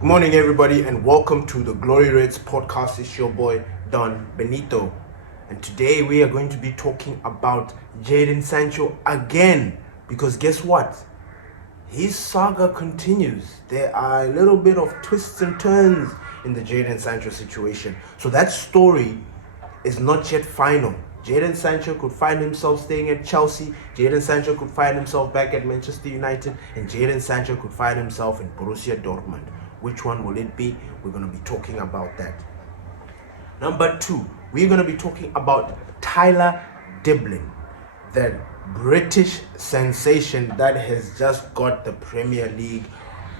Good morning, everybody, and welcome to the Glory Reds podcast. It's your boy, Don Benito. And today we are going to be talking about Jason Sancho again. Because guess what? His saga continues. There are a little bit of twists and turns in the Jason Sancho situation. So that story is not yet final. Jason Sancho could find himself staying at Chelsea. Jason Sancho could find himself back at Manchester United. And Jason Sancho could find himself in Borussia Dortmund. Which one will it be? We're going to be talking about that. Number 2, we're going to be talking about Tyler Dibbling, the British sensation that has just got the Premier League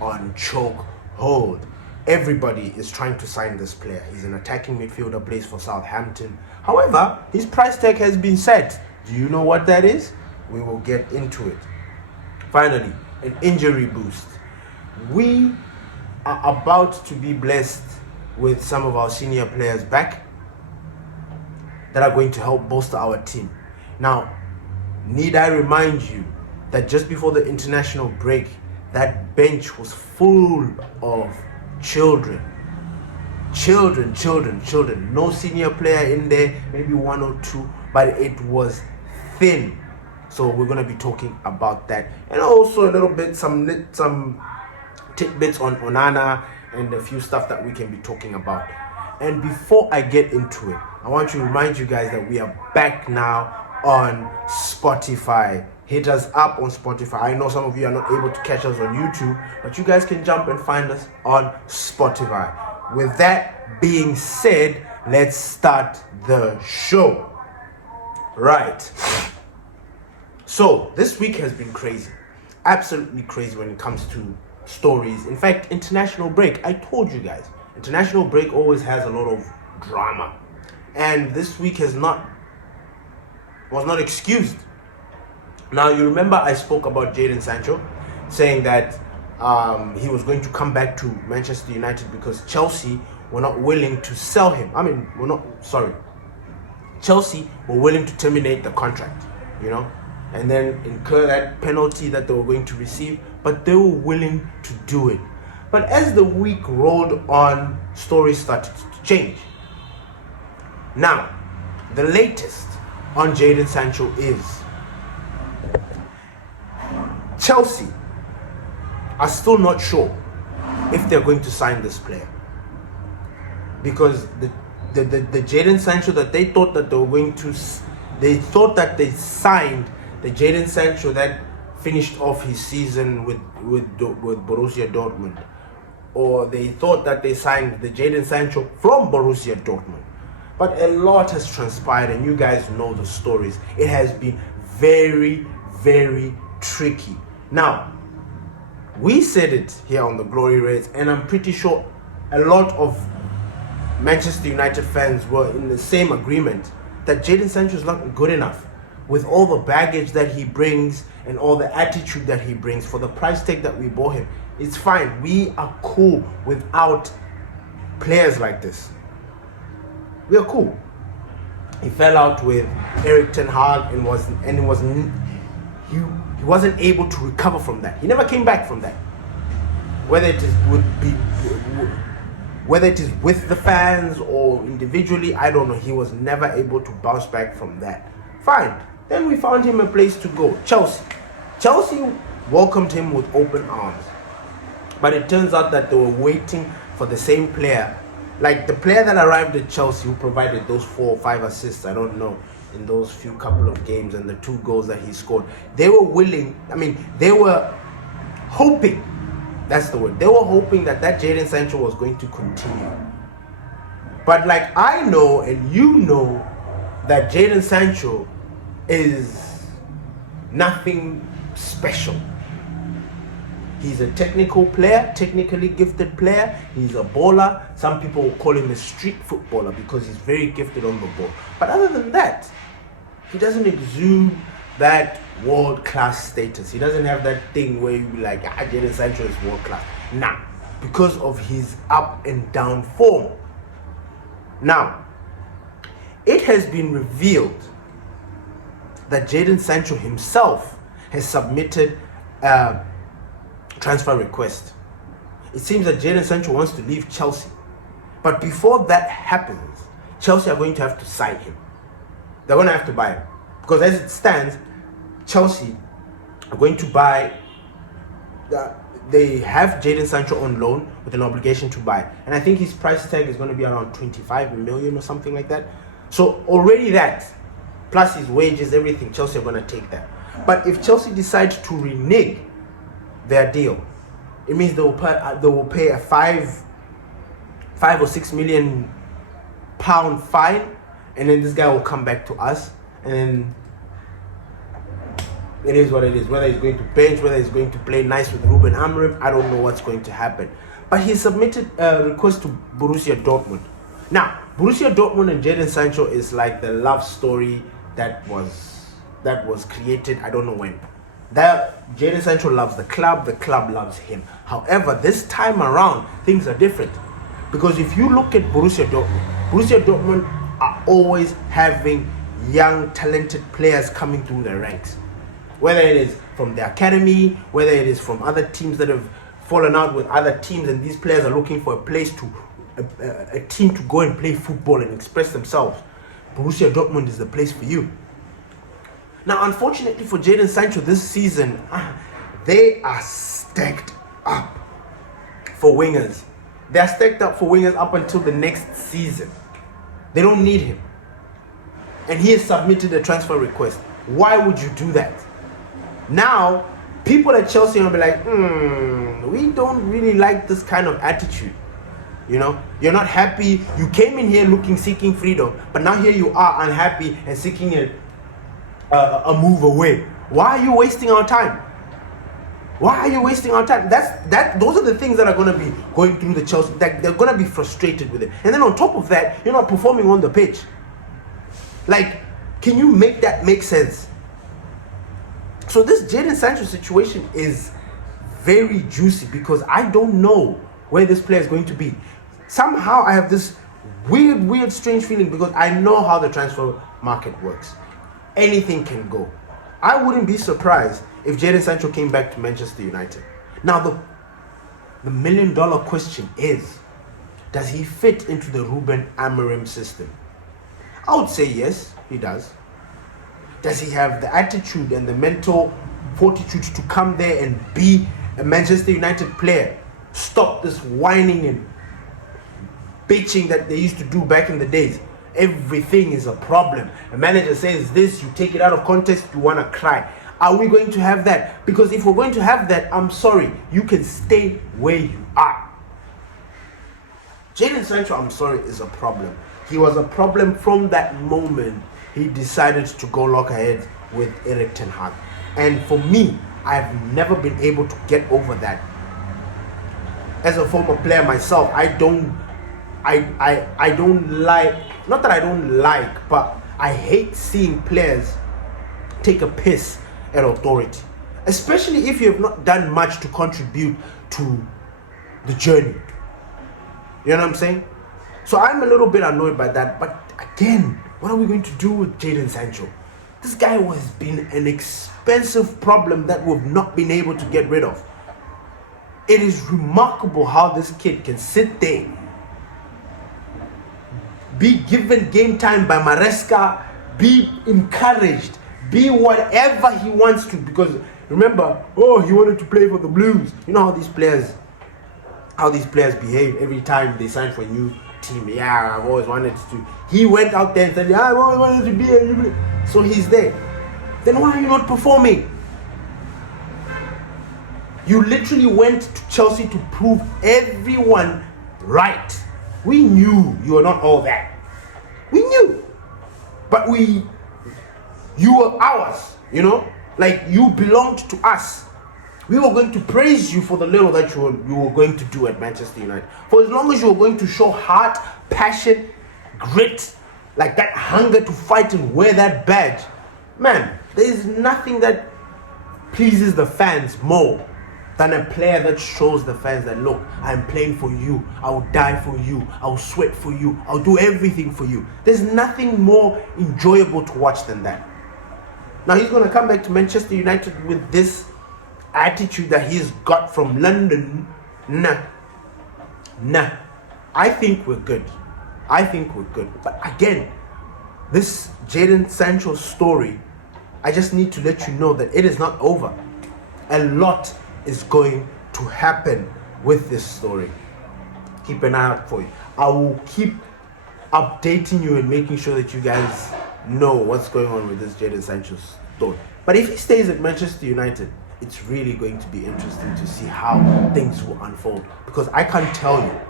on chokehold. Everybody is trying to sign this player. He's an attacking midfielder, plays for Southampton. However, his price tag has been set. Do you know what that is? We will get into it. Finally, an injury boost. We are about to be blessed with some of our senior players back that are going to help bolster our team. Now, need I remind you that just before the international break, that bench was full of children. No senior player in there, maybe one or two, but it was thin. So we're going to be talking about that. And also a little bit, some tidbits on Onana and a few stuff that we can be talking about. And before I get into it, I want to remind you guys that we are back now on Spotify. Hit us up on Spotify. I know some of you are not able to catch us on YouTube, but you guys can jump and find us on Spotify. With that being said, let's start the show. Right. So this week has been crazy. Absolutely crazy when it comes to stories. In fact, international break, I told you guys, international break always has a lot of drama, and this week was not excused. Now, you remember I spoke about Jason Sancho saying that he was going to come back to Manchester United because Chelsea were not willing to sell him. Chelsea were willing to terminate the contract, and then incur that penalty that they were going to receive, but they were willing to do it. But as the week rolled on, stories started to change. Now, the latest on Jason Sancho is Chelsea are still not sure if they're going to sign this player, because the Jason Sancho that they thought that they signed, the Jason Sancho that finished off his season with Borussia Dortmund, or they thought that they signed the Jason Sancho from Borussia Dortmund. But a lot has transpired, and you guys know the stories. It has been very, very tricky. Now, we said it here on the Glory Reds, and I'm pretty sure a lot of Manchester United fans were in the same agreement that Jason Sancho is not good enough. With all the baggage that he brings and all the attitude that he brings for the price tag that we bought him, it's fine. We are cool without players like this. We are cool. He fell out with Erik ten Hag he wasn't able to recover from that. He never came back from that. Whether it is with the fans or individually, I don't know. He was never able to bounce back from that. Fine. Then we found him a place to go. Chelsea welcomed him with open arms. But it turns out that they were waiting for the same player. Like the player that arrived at Chelsea who provided those 4 or 5 assists, I don't know, in those few couple of games, and the 2 goals that he scored. They were hoping, that's the word. They were hoping that Jason Sancho was going to continue. But like I know and you know that Jason Sancho is nothing special. He's a technical player, technically gifted player. He's a baller. Some people will call him a street footballer because he's very gifted on the ball. But other than that, he doesn't exude that world-class status. He doesn't have that thing where you be like, Jason Sancho is world-class. Nah, because of his up and down form. Now, it has been revealed that Jason Sancho himself has submitted a transfer request. it seems that Jaden Sancho wants to leave Chelsea. But before that happens, Chelsea are going to have to sign him. They're going to have to buy him. Because as it stands, Chelsea are going to buy... They have Jaden Sancho on loan with an obligation to buy. And I think his price tag is going to be around 25 million or something like that. So already that, plus his wages, everything, Chelsea are going to take that. But if Chelsea decide to renege their deal, it means they will pay a 5 or 6 million pound fine, and then this guy will come back to us, and then it is what it is. Whether he's going to bench, whether he's going to play nice with Ruben Amorim, I don't know what's going to happen. But he submitted a request to Borussia Dortmund. Now, Borussia Dortmund and Jaden Sancho is like the love story that was created, I don't know when. That Jaden Sancho loves the club loves him. However, this time around, things are different. Because if you look at Borussia Dortmund are always having young, talented players coming through their ranks. Whether it is from the academy, whether it is from other teams that have fallen out with other teams, and these players are looking for a place a team to go and play football and express themselves. Borussia Dortmund is the place for you. Now, unfortunately for Jaden Sancho this season, they are stacked up for wingers. They are stacked up for wingers up until the next season. They don't need him. And he has submitted a transfer request. Why would you do that? Now, people at Chelsea will be like, we don't really like this kind of attitude. You know, you're not happy. You came in here seeking freedom, but now here you are unhappy and seeking a move away. Why are you wasting our time? Why are you wasting our time? Those are the things that are going to be going through the Chelsea. That they're going to be frustrated with it. And then on top of that, you're not performing on the pitch. Like, can you make that make sense? So this Jaden Sancho situation is very juicy because I don't know where this player is going to be. Somehow I have this weird, strange feeling because I know how the transfer market works. Anything can go. I wouldn't be surprised if Jaden Sancho came back to Manchester United. Now the $1 million question is, does he fit into the Ruben Amorim system? I would say yes, he does. Does he have the attitude and the mental fortitude to come there and be a Manchester United player? Stop this whining and bitching that they used to do back in the days. Everything is a problem. A manager says this, you take it out of context, you want to cry. Are we going to have that? Because if we're going to have that, I'm sorry, you can stay where you are. Jaden Sancho, I'm sorry, is a problem. He was a problem from that moment he decided to go lockerheads with Erik ten Hag. And for me, I've never been able to get over that. As a former player myself, I don't like, not that I don't like, but I hate seeing players take a piss at authority, especially if you have not done much to contribute to the journey. You know what I'm saying? So I'm a little bit annoyed by that. But again, what are we going to do with Jaden Sancho? This guy has been an expensive problem that we've not been able to get rid of. It is remarkable how this kid can sit there, be given game time by Maresca, be encouraged, be whatever he wants to. Because remember, he wanted to play for the Blues. You know how these players behave every time they sign for a new team. Yeah, I've always wanted to. He went out there and said, I always wanted to be a... So he's there. Then why are you not performing? You literally went to Chelsea to prove everyone right. We knew you were not all that. We knew. But you were ours, you know? Like, you belonged to us. We were going to praise you for the little that you were going to do at Manchester United. For as long as you were going to show heart, passion, grit, like that hunger to fight and wear that badge. Man, there is nothing that pleases the fans more than a player that shows the fans that, look, I'm playing for you. I will die for you. I will sweat for you. I'll do everything for you. There's nothing more enjoyable to watch than that. Now he's going to come back to Manchester United with this attitude that he's got from London. Nah, Nah, I think we're good. But again, this Jaden Sancho story, I just need to let you know that it is not over. A lot is going to happen with this story. Keep an eye out for you. I will keep updating you and making sure that you guys know what's going on with this Jaden Sancho story. But if he stays at Manchester United, it's really going to be interesting to see how things will unfold. Because I can't tell you.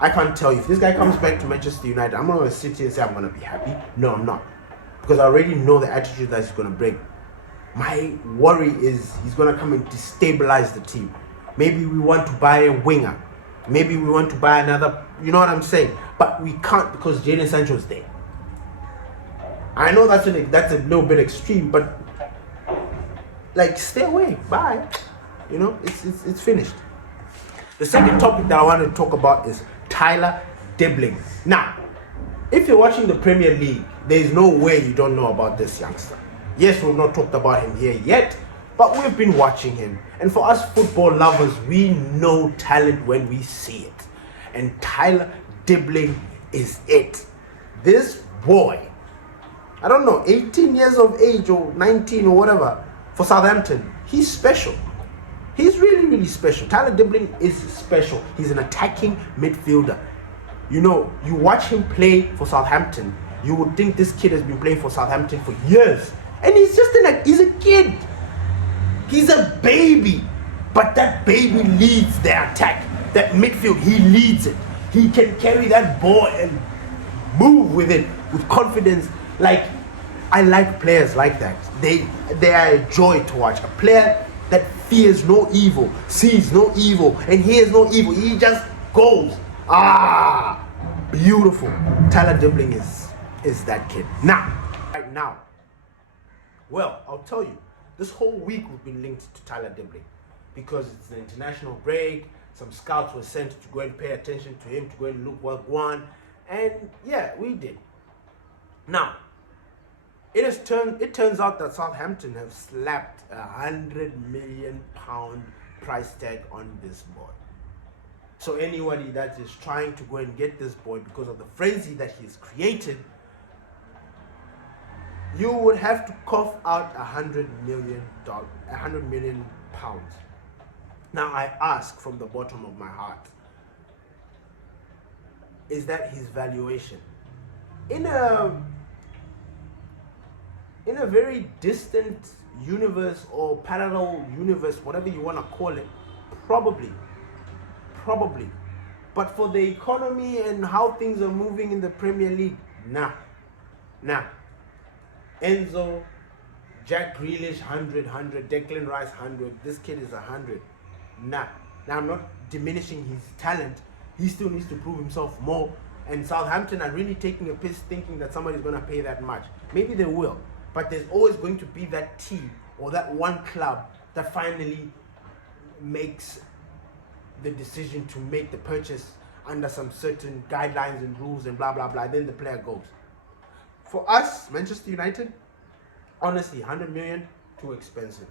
If this guy comes back to Manchester United, I'm not going to sit here and say I'm going to be happy. No, I'm not. Because I already know the attitude that he's going to bring. My worry is he's going to come and destabilize the team. Maybe we want to buy a winger. Maybe we want to buy another, you know what I'm saying? But we can't because Jaden Sancho is there. I know that's a little bit extreme, but like, stay away. Bye. You know, it's finished. The second topic that I want to talk about is Tyler Dibbling. Now, if you're watching the Premier League, there is no way you don't know about this youngster. Yes, we've not talked about him here yet, but we've been watching him. And for us football lovers, we know talent when we see it. And Tyler Dibbling is it. This boy, I don't know, 18 years of age or 19 or whatever, for Southampton, he's special. He's really, really special. Tyler Dibbling is special. He's an attacking midfielder. You know, you watch him play for Southampton, you would think this kid has been playing for Southampton for years. And he's just he's a kid. He's a baby. But that baby leads the attack. That midfield, he leads it. He can carry that ball and move with it with confidence. Like, I like players like that. They are a joy to watch. A player that fears no evil, sees no evil, and hears no evil. He just goes. Beautiful. Tyler Dibbling is that kid. Right now. Well, I'll tell you, this whole week we've been linked to Tyler Dibbling because it's an international break. Some scouts were sent to go and pay attention to him, to go and look what won. And yeah, we did. Now, it turns out that Southampton have slapped £100 million price tag on this boy. So anybody that is trying to go and get this boy because of the frenzy that he's created, you would have to cough out £100 million. Now I ask from the bottom of my heart, is that his valuation? In a very distant universe or parallel universe, whatever you want to call it, probably. But for the economy and how things are moving in the Premier League, nah. Enzo, Jack Grealish, 100, Declan Rice, 100. This kid is 100. Nah. Now, I'm not diminishing his talent. He still needs to prove himself more. And Southampton are really taking a piss thinking that somebody's going to pay that much. Maybe they will. But there's always going to be that team or that one club that finally makes the decision to make the purchase under some certain guidelines and rules and blah, blah, blah. Then the player goes. For us, Manchester United, honestly, 100 million, too expensive.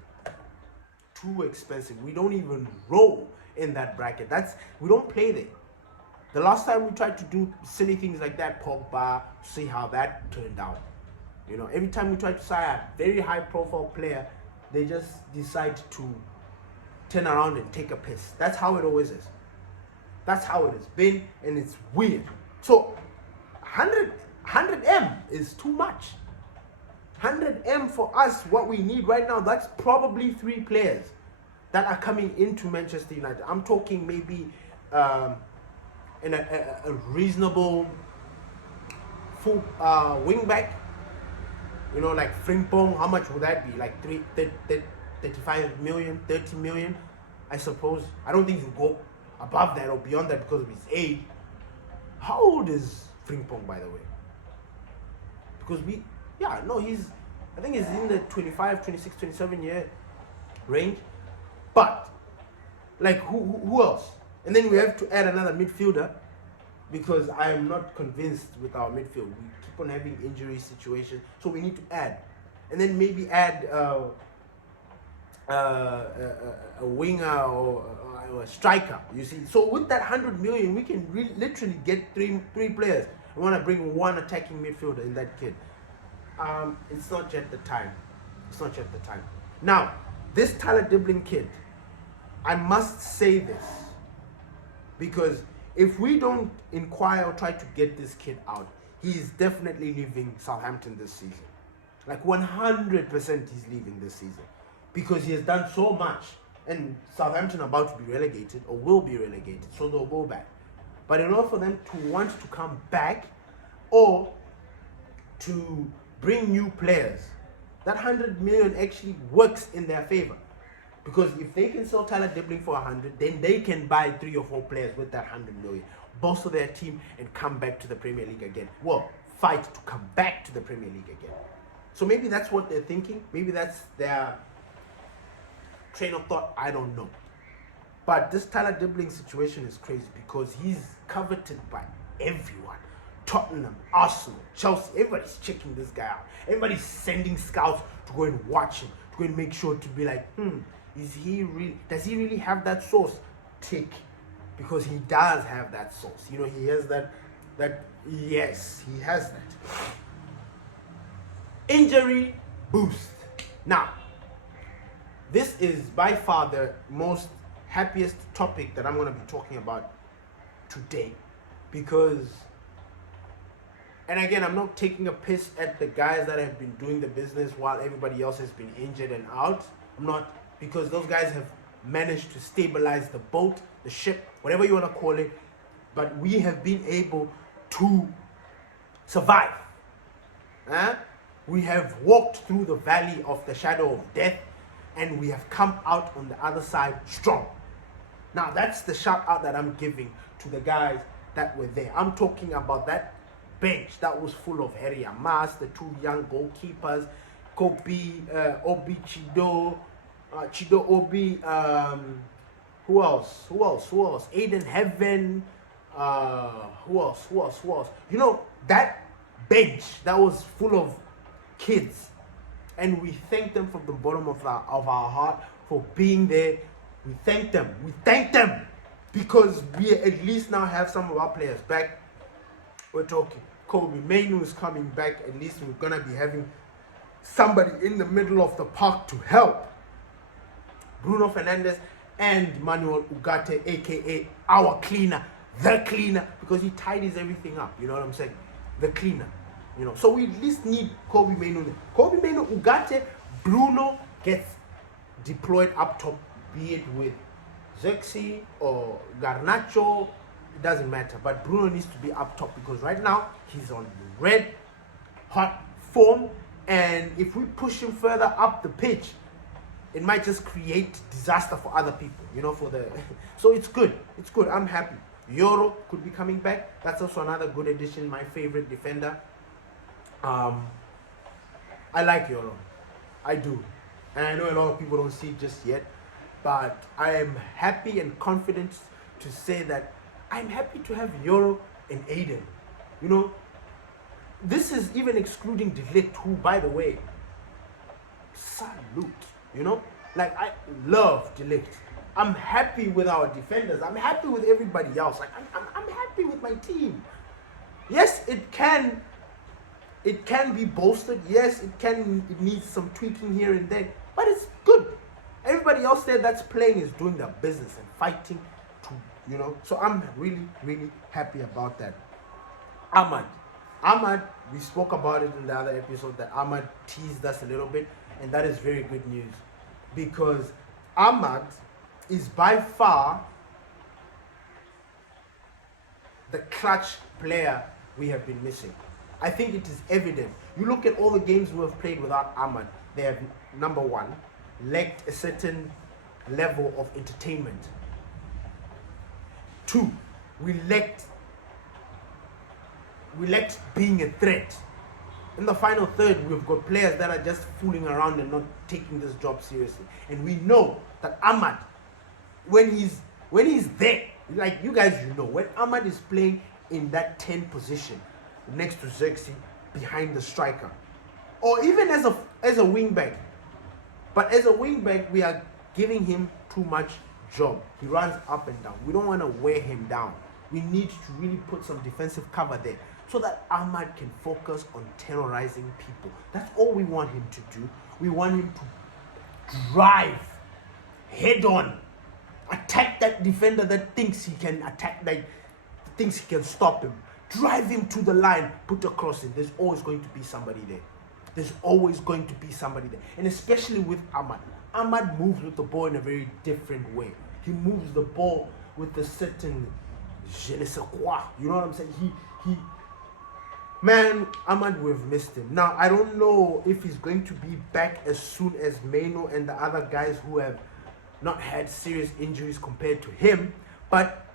We don't even roll in that bracket. We don't play there. The last time we tried to do silly things like that, Pogba, see how that turned out. You know, every time we try to sign a very high-profile player, they just decide to turn around and take a piss. That's how it always is. That's how it has been, and it's weird. So, 100M is too much. 100M for us, what we need right now, that's probably 3 players that are coming into Manchester United. I'm talking maybe in a reasonable full wing back. You know, like Frimpong, how much would that be? Like 35 million, 30 million, I suppose. I don't think he'll go above that or beyond that because of his age. How old is Frimpong, by the way? Because I think he's in the 25, 26, 27 year range. But, like, who else? And then we have to add another midfielder because I am not convinced with our midfield. We keep on having injury situations, so we need to add. And then maybe add a winger or striker. You see, so with that 100 million, we can literally get three players. We want to bring one attacking midfielder in that kid. It's not yet the time. It's not yet the time. Now, this Tyler Dibbling kid, I must say this, because if we don't inquire or try to get this kid out, he is definitely leaving Southampton this season. Like 100% he's leaving this season, because he has done so much, and Southampton are about to be relegated or will be relegated, so they'll go back. But in order for them to want to come back or to bring new players, that 100 million actually works in their favor. Because if they can sell Tyler Dibbling for 100, then they can buy 3 or 4 players with that 100 million, bolster their team, and come back to the Premier League again. Well, fight to come back to the Premier League again. So maybe that's what they're thinking. Maybe that's their train of thought. I don't know. But this Tyler Dibbling situation is crazy because he's coveted by everyone. Tottenham, Arsenal, Chelsea, everybody's checking this guy out. Everybody's sending scouts to go and watch him, to go and make sure to be like, does he really have that sauce? Tick. Because he does have that sauce. You know, he has that, yes, he has that. Injury boost. Now, this is by far the most happiest topic that I'm going to be talking about today, because, and again, I'm not taking a piss at the guys that have been doing the business while everybody else has been injured and out. I'm not, because those guys have managed to stabilize the boat, the ship, whatever you want to call it, but we have been able to survive. We have walked through the valley of the shadow of death, and we have come out on the other side strong. Now, that's the shout out that I'm giving to the guys that were there. I'm talking about that bench that was full of Harry Amas, the 2 young goalkeepers, Kobe, Obi Chido, Obi, who else? Aiden Heaven, who else? You know, that bench that was full of kids, and we thank them from the bottom of our heart for being there. We thank them because we at least now have some of our players back. We're talking Ruben Mainoo is coming back. At least we're gonna be having somebody in the middle of the park to help. Bruno Fernandes and Manuel Ugarte, aka our cleaner, the cleaner, because he tidies everything up. You know what I'm saying? The cleaner. You know, so we at least need Ruben Mainoo. Ruben Mainoo, Ugarte, Bruno gets deployed up top, be it with Zexi or Garnacho, it doesn't matter. But Bruno needs to be up top because right now he's on red hot form, and if we push him further up the pitch, it might just create disaster for other people. You know, so it's good. It's good. I'm happy. Yoro could be coming back. That's also another good addition. My favorite defender. I like Yoro. I do. And I know a lot of people don't see it just yet, but I am happy and confident to say that I'm happy to have Yoro and Aiden. You know, this is even excluding Dibbling, who, by the way, salute. You know, like, I love Dibbling. I'm happy with our defenders. I'm happy with everybody else. Like, I'm happy with my team. Yes, it can be bolstered. Yes, it needs some tweaking here and there, but it's good. Everybody else there that's playing is doing their business and fighting to, you know. So I'm really, really happy about that. Ahmad, we spoke about it in the other episode that Ahmad teased us a little bit, and that is very good news, because Ahmad is by far the clutch player we have been missing. I think it is evident. You look at all the games we have played without Ahmad, they have, number one, lacked a certain level of entertainment. 2, we lacked being a threat. In the final third, we've got players that are just fooling around and not taking this job seriously. And we know that Ahmad, when he's there, like you guys, you know, when Ahmad is playing in that 10 position next to Zexi, behind the striker, or even as a wing back. But as a wing back, we are giving him too much job. He runs up and down. We don't want to wear him down. We need to really put some defensive cover there so that Ahmad can focus on terrorizing people. That's all we want him to do. We want him to drive head on, attack that defender that thinks he can attack, like thinks he can stop him. Drive him to the line, put a cross in. There's always going to be somebody there. There's always going to be somebody there. And especially with Ahmad. Ahmad moves with the ball in a very different way. He moves the ball with a certain je ne sais quoi. You know what I'm saying? Man, Ahmad, we've missed him. Now, I don't know if he's going to be back as soon as Mainoo and the other guys who have not had serious injuries compared to him, but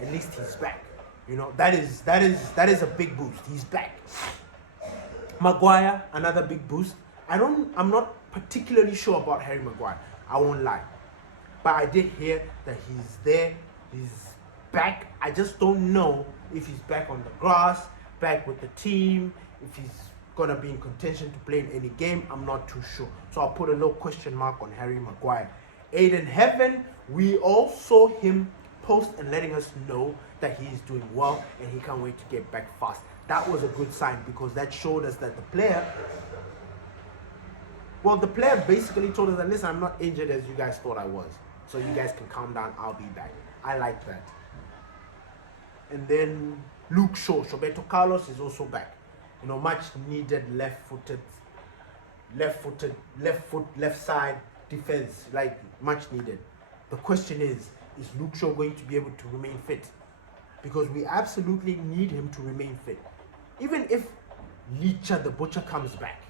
at least he's back. You know, that is a big boost. He's back. Maguire, another big boost. I'm not particularly sure about Harry Maguire. I won't lie. But I did hear that he's there. He's back. I just don't know if he's back on the grass, back with the team, if he's gonna be in contention to play in any game. I'm not too sure. So I'll put a little question mark on Harry Maguire. Aiden Heaven, we all saw him post and letting us know that he is doing well and he can't wait to get back fast. That was a good sign because that showed us that the player basically told us that, listen, I'm not injured as you guys thought I was. So you guys can calm down, I'll be back. I like that. And then Luke Shaw, Roberto Carlos is also back. You know, much needed left side defense, like much needed. The question is Luke Shaw going to be able to remain fit? Because we absolutely need him to remain fit. Even if Licha the Butcher comes back.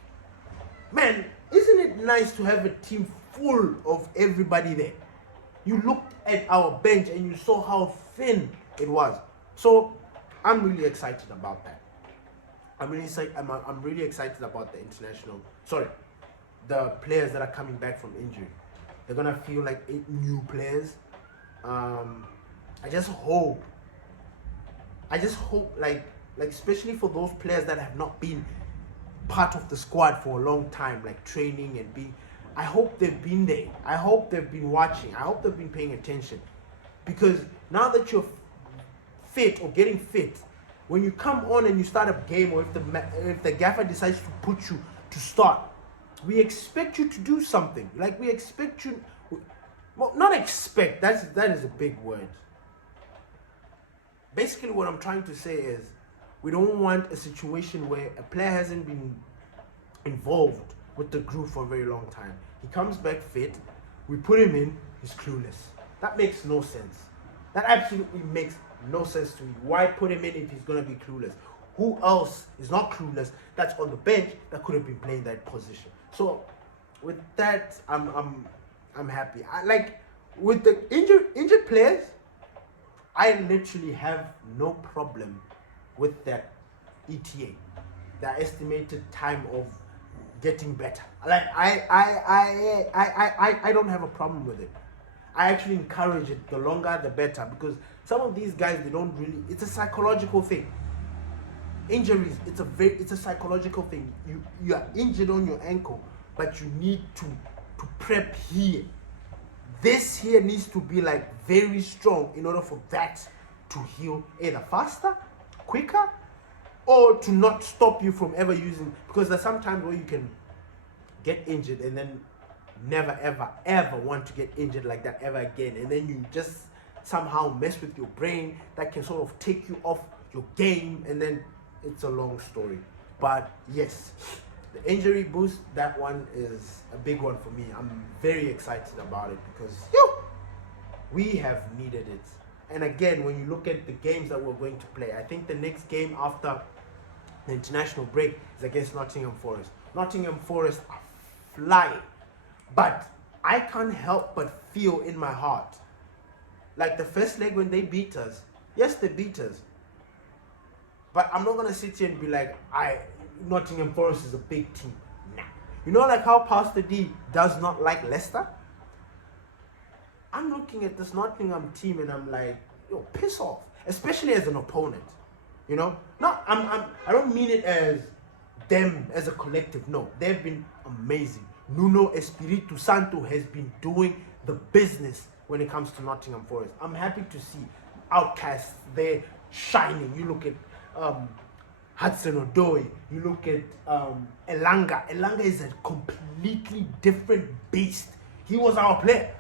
Man, isn't it nice to have a team full of everybody there? You looked at our bench and you saw how thin it was. So I'm really excited about that. I'm really excited about the players that are coming back from injury. They're gonna feel like 8 new players. I just hope like especially for those players that have not been part of the squad for a long time, like training and being, I hope they've been there. I hope they've been watching. I hope they've been paying attention. Because now that you're fit or getting fit, when you come on and you start a game, or if the gaffer decides to put you to start, we expect you to do something. Like we expect you, well, not expect, that is a big word. Basically what I'm trying to say is we don't want a situation where a player hasn't been involved with the group for a very long time. He comes back fit, we put him in, he's clueless. That makes no sense. That absolutely makes no sense to me. Why put him in if he's going to be clueless? Who else is not clueless that's on the bench that could have been playing that position? So with that, I'm happy. With the injured players, I literally have no problem with that ETA, that estimated time of getting better. Like I don't have a problem with it. I actually encourage it. The longer the better, because some of these guys, they don't really, it's a psychological thing. Injuries, it's a psychological thing. You are injured on your ankle, but you need to prep here. This here needs to be like very strong in order for that to heal either faster, quicker, or to not stop you from ever using, because there's some times where you can get injured and then never ever want to get injured like that ever again, and then you just somehow mess with your brain that can sort of take you off your game, and then it's a long story. But yes, the injury boost, that one is a big one for me. I'm very excited about it because we have needed it. And again, when you look at the games that we're going to play, I think the next game after the international break is against Nottingham Forest. Nottingham Forest are flying, but I can't help but feel in my heart, like the first leg when they beat us, yes, they beat us, but I'm not going to sit here and be like, Nottingham Forest is a big team. Nah. You know, like how Pastor D does not like Leicester? I'm looking at this Nottingham team and I'm like, yo, piss off. Especially as an opponent. You know? I don't mean it as them as a collective. No, they've been amazing. Nuno Espirito Santo has been doing the business when it comes to Nottingham Forest. I'm happy to see outcasts there shining. You look at Hudson Odoi, you look at Elanga. Elanga is a completely different beast. He was our player.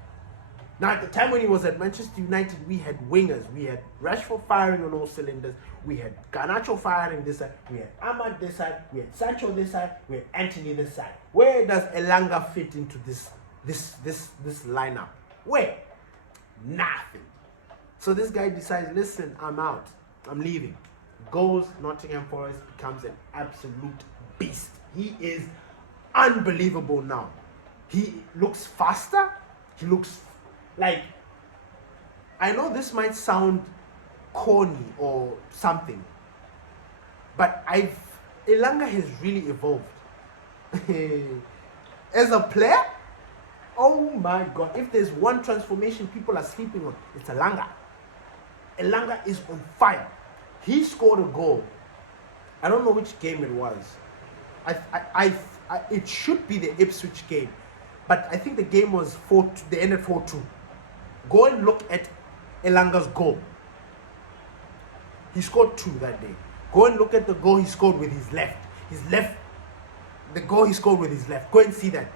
Now, at the time when he was at Manchester United, we had wingers. We had Rashford firing on all cylinders. We had Garnacho firing this side. We had Ahmad this side. We had Sancho this side. We had Anthony this side. Where does Elanga fit into this lineup? Where? Nothing. So this guy decides, listen, I'm out. I'm leaving. Goes Nottingham Forest, becomes an absolute beast. He is unbelievable now. He looks faster. He looks like, I know this might sound corny or something, but Elanga has really evolved. As a player, oh my God, if there's one transformation people are sleeping on, it's Elanga. Elanga is on fire. He scored a goal. I don't know which game it was. It should be the Ipswich game, but I think the game was 4-2. They ended 4-2. Go and look at Elanga's goal. He scored 2 that day. Go and look at the goal he scored with his left. The goal he scored with his left. Go and see that.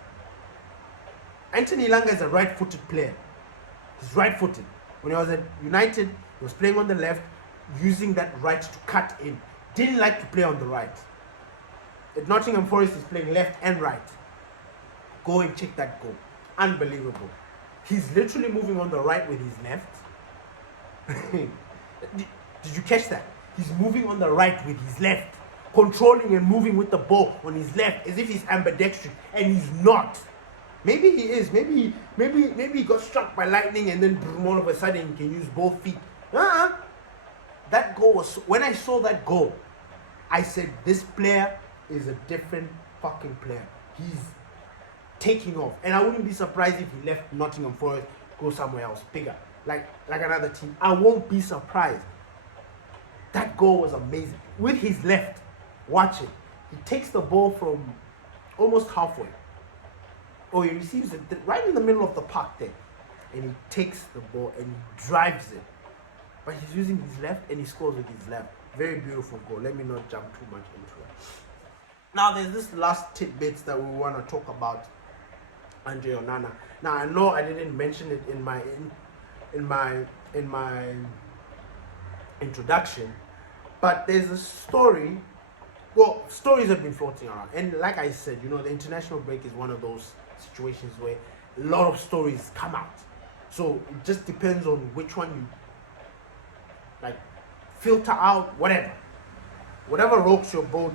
Anthony Elanga is a right-footed player. He's right-footed. When he was at United, he was playing on the left, using that right to cut in. Didn't like to play on the right. At Nottingham Forest, he's playing left and right. Go and check that goal. Unbelievable. He's literally moving on the right with his left. Did you catch that? He's moving on the right with his left. Controlling and moving with the ball on his left as if he's ambidextrous. And he's not. Maybe he is. Maybe he got struck by lightning and then boom, all of a sudden he can use both feet. That goal was... When I saw that goal, I said, this player is a different fucking player. He's taking off, and I wouldn't be surprised if he left Nottingham Forest, go somewhere else bigger, like another team. I won't be surprised. That goal was amazing. With his left, watch it. He takes the ball from almost halfway. Oh, he receives it right in the middle of the park there, and he takes the ball and he drives it. But he's using his left and he scores with his left. Very beautiful goal. Let me not jump too much into it. Now there's this last tidbits that we want to talk about. Andre Onana. Now I know I didn't mention it in my introduction, but there's a story. Well, stories have been floating around, and like I said, the international break is one of those situations where a lot of stories come out. So it just depends on which one you filter out, whatever rocks your boat.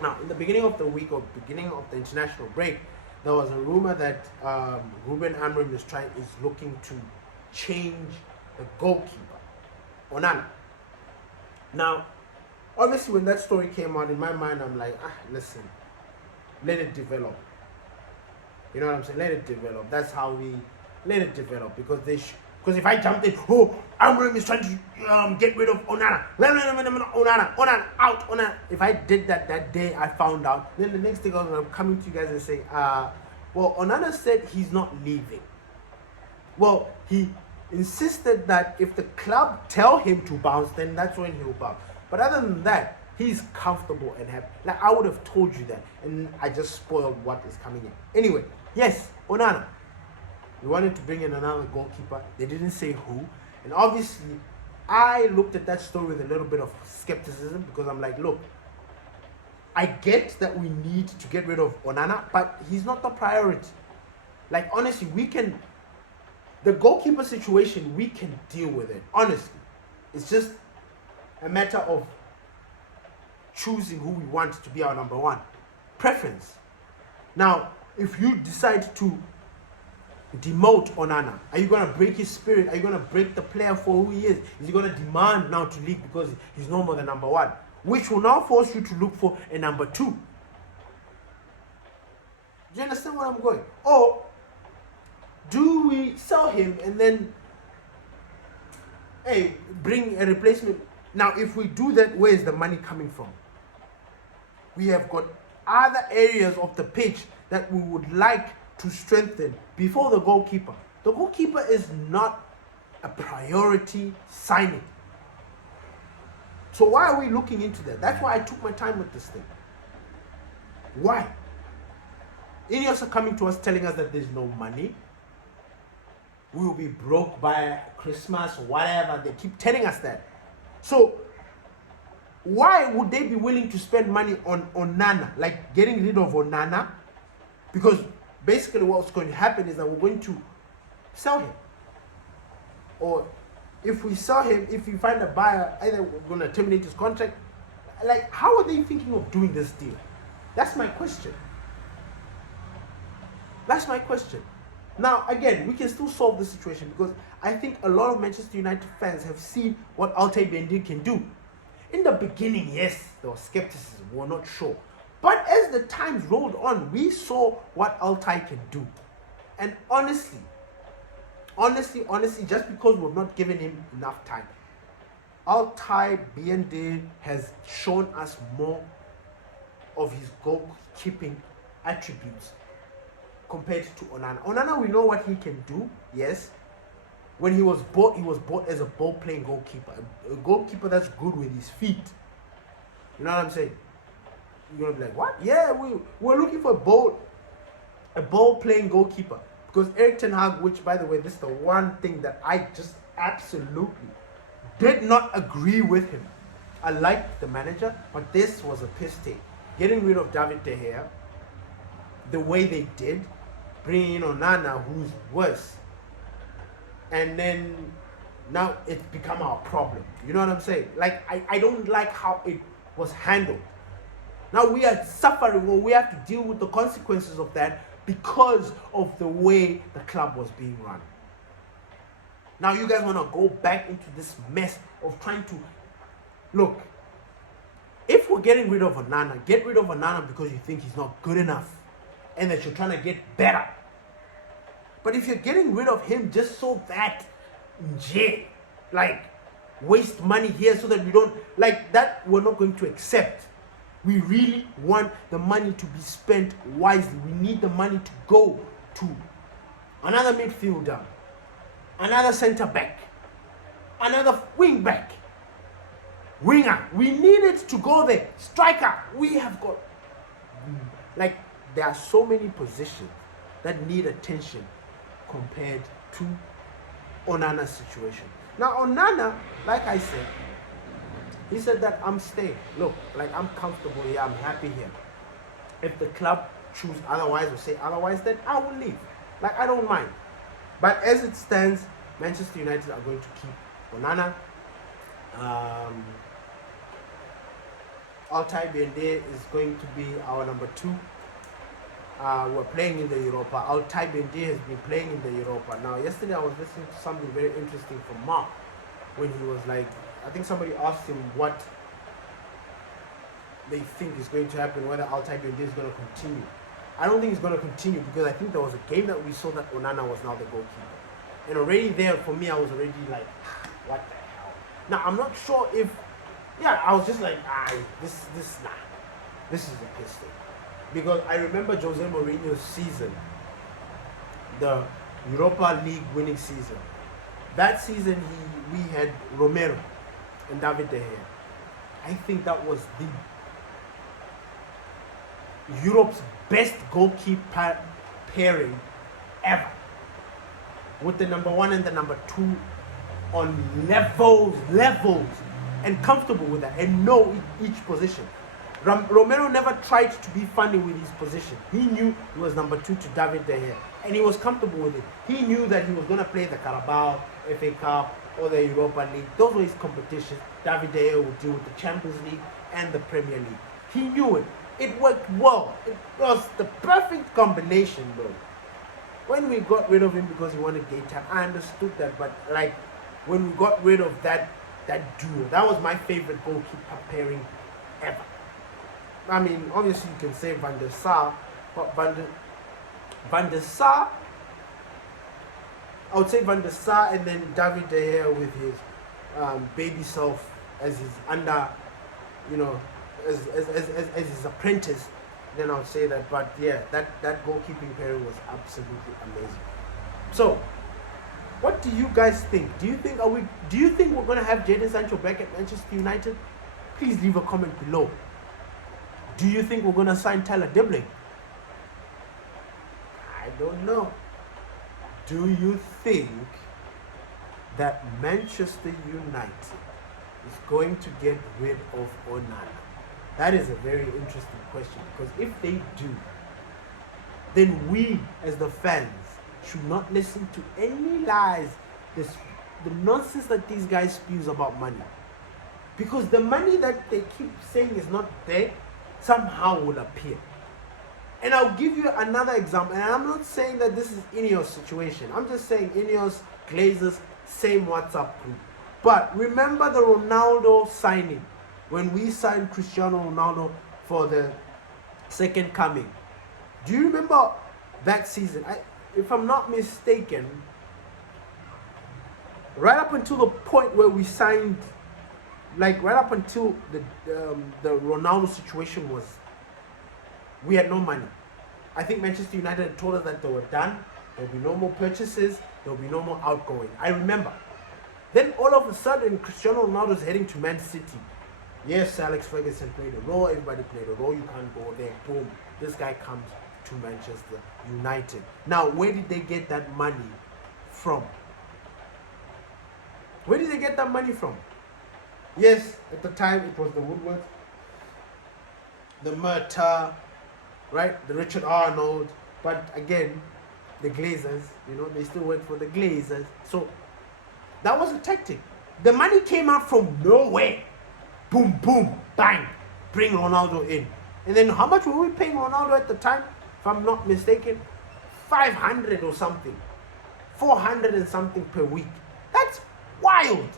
Now, in the beginning of the week or beginning of the international break, there was a rumor that Ruben Amorim is looking to change the goalkeeper, Onana. Now, obviously, when that story came out, in my mind, I'm like, listen, let it develop. You know what I'm saying? Let it develop. That's how we let it develop, because if I jumped in, Amorim is trying to get rid of Onana. Onana out, Onana. If I did that day, I found out. Then the next thing I'm coming to you guys and say, well, Onana said he's not leaving. Well, he insisted that if the club tell him to bounce, then that's when he'll bounce. But other than that, he's comfortable and happy. Like, I would have told you that, and I just spoiled what is coming in. Anyway, yes, Onana. We wanted to bring in another goalkeeper. They didn't say who. And obviously, I looked at that story with a little bit of skepticism, because I'm like, look, I get that we need to get rid of Onana, but he's not the priority. Like, honestly, the goalkeeper situation, we can deal with it. Honestly. It's just a matter of choosing who we want to be our number one. Preference. Now, if you decide to demote Onana, are you going to break his spirit? Are you going to break the player for who he is? Is he going to demand now to leave because he's no more the number one? Which will now force you to look for a number two. Do you understand where I'm going? Or do we sell him and then bring a replacement? Now, if we do that, where is the money coming from? We have got other areas of the pitch that we would like to strengthen before the goalkeeper. The goalkeeper is not a priority signing. So why are we looking into that? That's why I took my time with this thing. Why? Ineos are coming to us telling us that there's no money. We will be broke by Christmas or whatever. They keep telling us that. So why would they be willing to spend money on Onana, like getting rid of Onana? Because basically what's going to happen is that we're going to sell him. Or if we sell him, if we find a buyer, either we're going to terminate his contract. Like, how are they thinking of doing this deal? That's my question. That's my question. Now, again, we can still solve the situation because I think a lot of Manchester United fans have seen what Altay Bendi can do. In the beginning, yes, there was skepticism. We were not sure. But as the times rolled on, we saw what Altay can do. And honestly, just because we've not given him enough time, Altay Bendi has shown us more of his goalkeeping attributes compared to Onana. Onana, we know what he can do, yes. When he was bought as a ball-playing goalkeeper. A goalkeeper that's good with his feet. You know what I'm saying? You're going to be like, what? Yeah, we're looking for a ball-playing goalkeeper. Because Erik ten Hag, which, by the way, this is the one thing that I just absolutely did not agree with him. I liked the manager, but this was a piss take. Getting rid of David De Gea, the way they did, bringing in Onana, who's worse. And then now it's become our problem. You know what I'm saying? Like, I don't like how it was handled. Now we are suffering, or we have to deal with the consequences of that because of the way the club was being run. Now you guys want to go back into this mess of trying to... Look, if we're getting rid of Onana, get rid of Onana because you think he's not good enough and that you're trying to get better. But if you're getting rid of him just so that, like, waste money here so that we don't, like, that we're not going to accept. We really want the money to be spent wisely. We need the money to go to another midfielder, another centre back, another wing back, winger. We need it to go there. Striker. We have got, like, there are so many positions that need attention compared to Onana's situation. Now, Onana, like I said, he said that I'm staying. Look, like, I'm comfortable here. I'm happy here. If the club choose otherwise or say otherwise, then I will leave. Like, I don't mind. But as it stands, Manchester United are going to keep Onana. Altay Bendi is going to be our number 2. We're playing in the Europa. Altay Bendi has been playing in the Europa. Now, yesterday I was listening to something very interesting from Mark when he was like, I think somebody asked him what they think is going to happen, whether Altay Bendi is going to continue. I don't think he's going to continue because I think there was a game that we saw that Onana was now the goalkeeper. And already there, for me, I was already like, what the hell? Now, I'm not sure if, I was just like, this is a piss thing. Because I remember Jose Mourinho's season, the Europa League winning season. That season, we had Romero and David De Gea. I think that was Europe's best goalkeeper pairing ever. With the number 1 and the number 2 on levels, and comfortable with that, and know each position. Romero never tried to be funny with his position. He knew he was number 2 to David De Gea, and he was comfortable with it. He knew that he was going to play the Carabao, FA Cup, or the Europa League. Those were his competitions. David De Gea would deal with the Champions League and the Premier League. He knew it. It worked well. It was the perfect combination, bro. When we got rid of him because he wanted game time, I understood that. But, like, when we got rid of that duo, that was my favorite goalkeeper pairing ever. I mean, obviously you can say Van der Sar, but Van der Sar, I would say Van der Sar and then David De Gea with his baby self as his under, as his apprentice. Then I would say that. But yeah, that goalkeeping pairing was absolutely amazing. So What do you guys think? Do you think we're gonna have Jason Sancho back at Manchester United? Please leave a comment below. Do you think we're gonna sign Tyler Dibbling? I don't know. Do you think that Manchester United is going to get rid of Onana? That is a very interesting question, because if they do, then we as the fans should not listen to any lies, the nonsense that these guys spews about money. Because the money that they keep saying is not there, somehow will appear. And I'll give you another example. And I'm not saying that this is Ineos situation. I'm just saying Ineos, Glazers, same WhatsApp group. But remember the Ronaldo signing. When we signed Cristiano Ronaldo for the second coming. Do you remember that season? If I'm not mistaken, right up until the point where we signed, like right up until the Ronaldo situation was, we had no money. I think Manchester United told us that they were done. There will be no more purchases. There will be no more outgoing. I remember. Then all of a sudden, Cristiano Ronaldo is heading to Man City. Yes, Alex Ferguson played a role. Everybody played a role. You can't go there. Boom. This guy comes to Manchester United. Now, where did they get that money from? Where did they get that money from? Yes, at the time it was the Woodward, the Murta, right? The Richard Arnold. But again, the Glazers, they still work for the Glazers. So that was a tactic. The money came out from nowhere. Boom, boom, bang. Bring Ronaldo in. And then how much were we paying Ronaldo at the time? If I'm not mistaken, 500 or something. 400 and something per week. That's wild.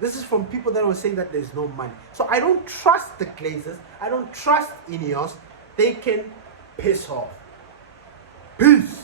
This is from people that were saying that there's no money. So I don't trust the Glazers. I don't trust Ineos. They can piss off. Peace.